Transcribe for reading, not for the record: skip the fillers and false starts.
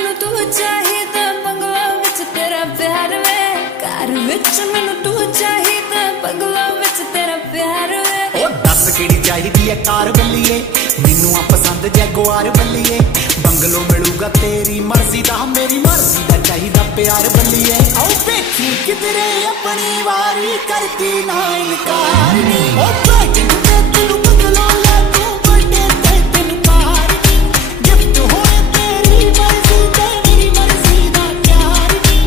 मैनू तू चाहिदा बंगला विच तेरा प्यार वे घर विच मैनू तू चाहिदा बंगला विच तेरा प्यार वे ओ दस केड़ी चाहिदी है कार बल्लीए मैनू आ पसंद जैगुआर बल्लीए बंगलो मिलूगा तेरी मर्जी दा मेरी मर्जी दा चाहिदा प्यार बल्लीए आओ देखी किधरे अपनी वारी करती ना इनकार नी ओ बैठ के तेनू बंगलो ला तू बर्थडे ते तेनू कार नी गिफ्ट होए तेरी मर्जी ते मेरी मर्जी दा प्यार नी